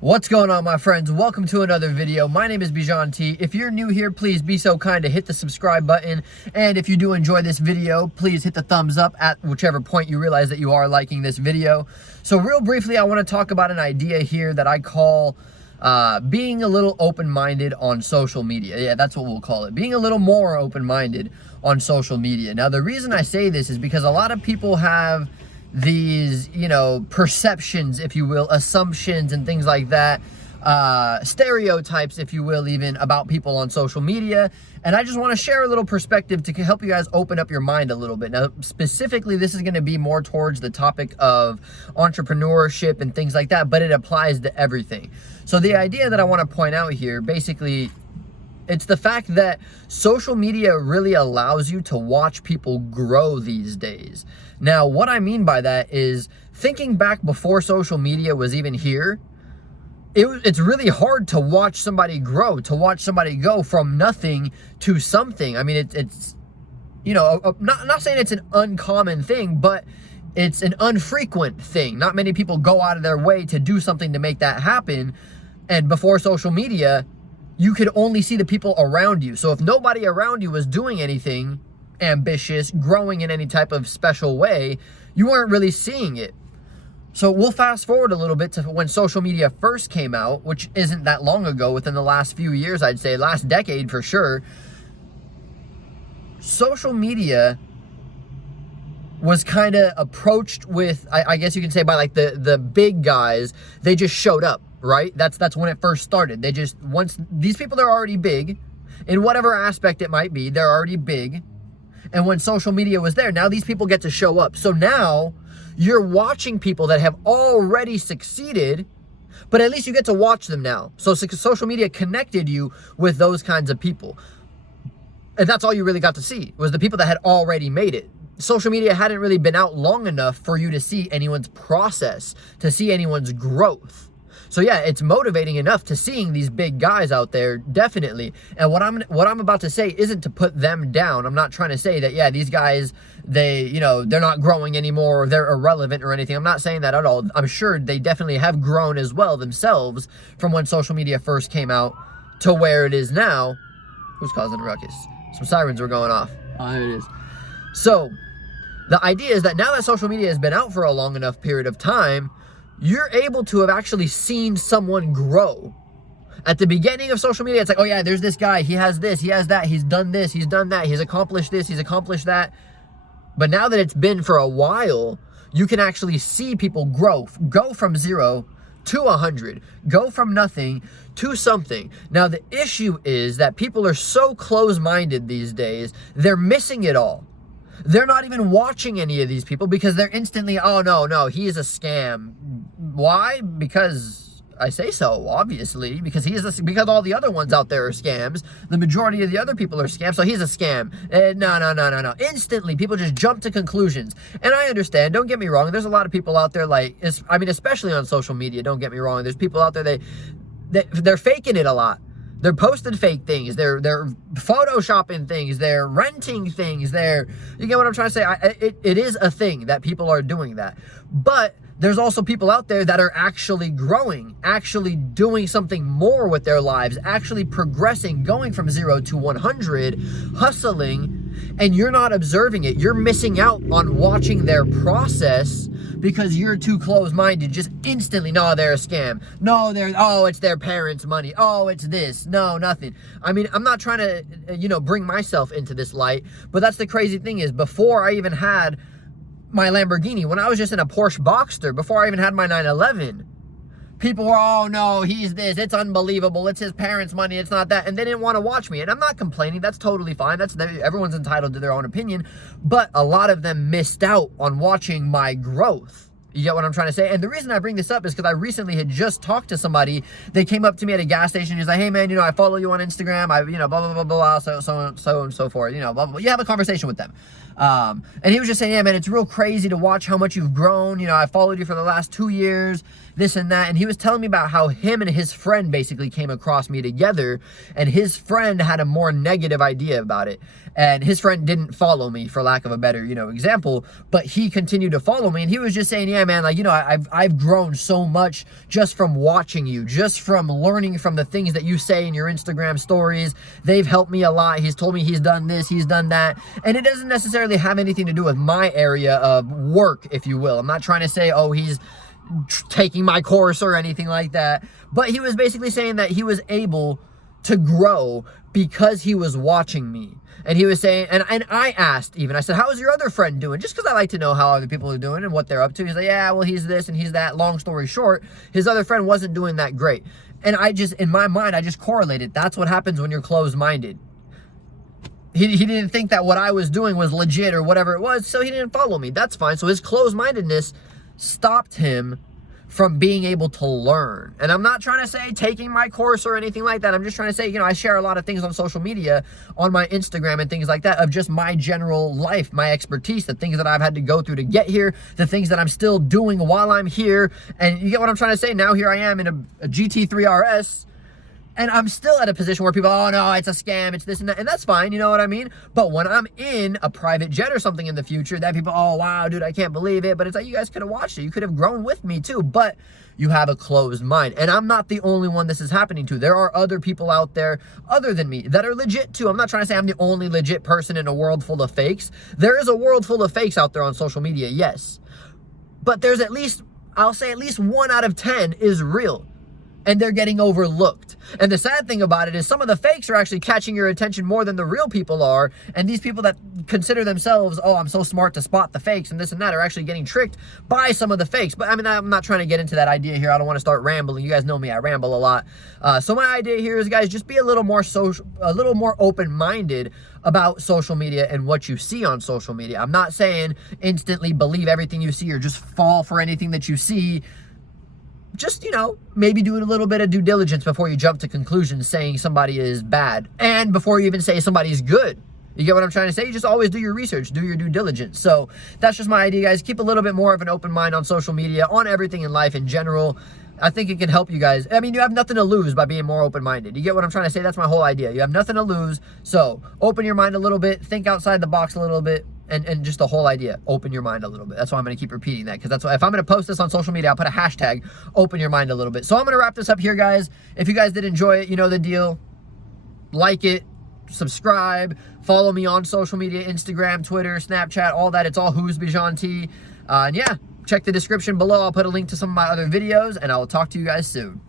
What's going on, my friends? Welcome to another video. My name is Bijan T. If you're new here, please be so kind to hit the subscribe button. And if you do enjoy this video, please hit the thumbs up at whichever point you realize that you are liking this video. So real briefly, I want to talk about an idea here that I call being a little open-minded on social media. Yeah, that's what we'll call it. Being a little more open-minded on social media. Now, the reason I say this is because a lot of people have these, perceptions, if you will, assumptions and things like that, stereotypes, if you will, even about people on social media. And I just want to share a little perspective to help you guys open up your mind a little bit. Now, specifically, this is going to be more towards the topic of entrepreneurship and things like that, but it applies to everything. So the idea that I want to point out here, basically, it's the fact that social media really allows you to watch people grow these days. Now, what I mean by that is thinking back before social media was even here, it's really hard to watch somebody grow, to watch somebody go from nothing to something. I mean, it's not saying it's an uncommon thing, but it's an infrequent thing. Not many people go out of their way to do something to make that happen. And before social media, you could only see the people around you. So if nobody around you was doing anything ambitious, growing in any type of special way, you weren't really seeing it. So we'll fast forward a little bit to when social media first came out, which isn't that long ago, within the last few years, I'd say last decade for sure. Social media was kind of approached with, I guess you can say, by like the big guys. They just showed up, right? That's when it first started. Once these people, they're already big in whatever aspect it might be, they're already big. And when social media was there, now these people get to show up. So now you're watching people that have already succeeded, but at least you get to watch them now. So social media connected you with those kinds of people. And that's all you really got to see, was the people that had already made it. Social media hadn't really been out long enough for you to see anyone's process, to see anyone's growth. So yeah, it's motivating enough to seeing these big guys out there, definitely. And what I'm about to say isn't to put them down. I'm not trying to say that, yeah, these guys, they're not growing anymore, or they're irrelevant or anything. I'm not saying that at all. I'm sure they definitely have grown as well themselves from when social media first came out to where it is now. Who's causing a ruckus? Some sirens were going off. Oh, there it is. So the idea is that now that social media has been out for a long enough period of time, you're able to have actually seen someone grow. At the beginning of social media, it's like, oh yeah, there's this guy, he has this, he has that, he's done this, he's done that, he's accomplished this, he's accomplished that. But now that it's been for a while, you can actually see people grow, go from 0 to 100, go from nothing to something. Now the issue is that people are so close-minded these days, they're missing it all. They're not even watching any of these people because they're instantly, oh no, he is a scam. Why? Because I say so, obviously, because because all the other ones out there are scams. The majority of the other people are scams, so he's a scam. No. Instantly, people just jump to conclusions. And I understand, don't get me wrong, there's a lot of people out there, especially on social media, don't get me wrong, there's people out there, they're faking it a lot. They're posting fake things. They're photoshopping things. They're renting things. You get what I'm trying to say? It is a thing that people are doing that. But there's also people out there that are actually growing, actually doing something more with their lives, actually progressing, going from 0 to 100, hustling, and you're not observing it. You're missing out on watching their process because you're too close-minded. Just instantly, no, they're a scam. No, it's their parents' money. Oh, it's this. No, nothing. I mean, I'm not trying to, bring myself into this light, but that's the crazy thing is, before I even had my Lamborghini, when I was just in a Porsche Boxster, before I even had my 911, people were, oh no, he's this, it's unbelievable, it's his parents' money, it's not that, and they didn't want to watch me. And I'm not complaining, that's totally fine, everyone's entitled to their own opinion, but a lot of them missed out on watching my growth. You get what I'm trying to say? And the reason I bring this up is because I recently had just talked to somebody. They came up to me at a gas station. He's like, hey man, I follow you on Instagram, blah blah blah blah, so and so forth, blah blah blah. You have a conversation with them. And he was just saying, yeah, man, it's real crazy to watch how much you've grown. You know, I followed you for the last 2 years, this and that. And he was telling me about how him and his friend basically came across me together, and his friend had a more negative idea about it. And his friend didn't follow me, for lack of a better, example, but he continued to follow me. And he was just saying, yeah, man, like, I've grown so much just from watching you, just from learning from the things that you say in your Instagram stories. They've helped me a lot. He's told me he's done this, he's done that. And it doesn't necessarily have anything to do with my area of work, if you will. I'm not trying to say, oh, he's taking my course or anything like that. But he was basically saying that he was able to grow because he was watching me. And he was saying, and I asked even, I said, how is your other friend doing? Just because I like to know how other people are doing and what they're up to. He's like, yeah, well, he's this and he's that. Long story short, his other friend wasn't doing that great. And I just, in my mind, I just correlated. That's what happens when you're closed-minded. He didn't think that what I was doing was legit or whatever it was, so he didn't follow me. That's fine. So his closed-mindedness stopped him from being able to learn. And I'm not trying to say taking my course or anything like that. I'm just trying to say, I share a lot of things on social media, on my Instagram and things like that, of just my general life, my expertise, the things that I've had to go through to get here, the things that I'm still doing while I'm here. And you get what I'm trying to say? Now here I am in a GT3 RS, and I'm still at a position where people, oh no, it's a scam, it's this and that, and that's fine, you know what I mean? But when I'm in a private jet or something in the future, that people, oh wow, dude, I can't believe it. But it's like, you guys could have watched it. You could have grown with me too, but you have a closed mind. And I'm not the only one this is happening to. There are other people out there other than me that are legit too. I'm not trying to say I'm the only legit person in a world full of fakes. There is a world full of fakes out there on social media, yes. But there's at least, I'll say at least 1 out of 10 is real. And they're getting overlooked. And the sad thing about it is some of the fakes are actually catching your attention more than the real people are. And these people that consider themselves, oh, I'm so smart to spot the fakes and this and that, are actually getting tricked by some of the fakes. But I mean, I'm not trying to get into that idea here. I don't want to start rambling. You guys know me, I ramble a lot. So my idea here is, guys, just be a little more open-minded about social media and what you see on social media. I'm not saying instantly believe everything you see or just fall for anything that you see. Just, maybe do a little bit of due diligence before you jump to conclusions saying somebody is bad. And before you even say somebody's good. You get what I'm trying to say? You just always do your research, do your due diligence. So that's just my idea, guys. Keep a little bit more of an open mind on social media, on everything in life in general. I think it can help you guys. I mean, you have nothing to lose by being more open-minded. You get what I'm trying to say? That's my whole idea. You have nothing to lose. So open your mind a little bit, think outside the box a little bit, and just the whole idea, open your mind a little bit. That's why I'm going to keep repeating that, because that's why if I'm going to post this on social media, I'll put a hashtag, open your mind a little bit. So I'm going to wrap this up here, guys. If you guys did enjoy it, you know the deal. Like it, subscribe, follow me on social media, Instagram, Twitter, Snapchat, all that. It's all WhosBijanT. And yeah, check the description below. I'll put a link to some of my other videos, and I will talk to you guys soon.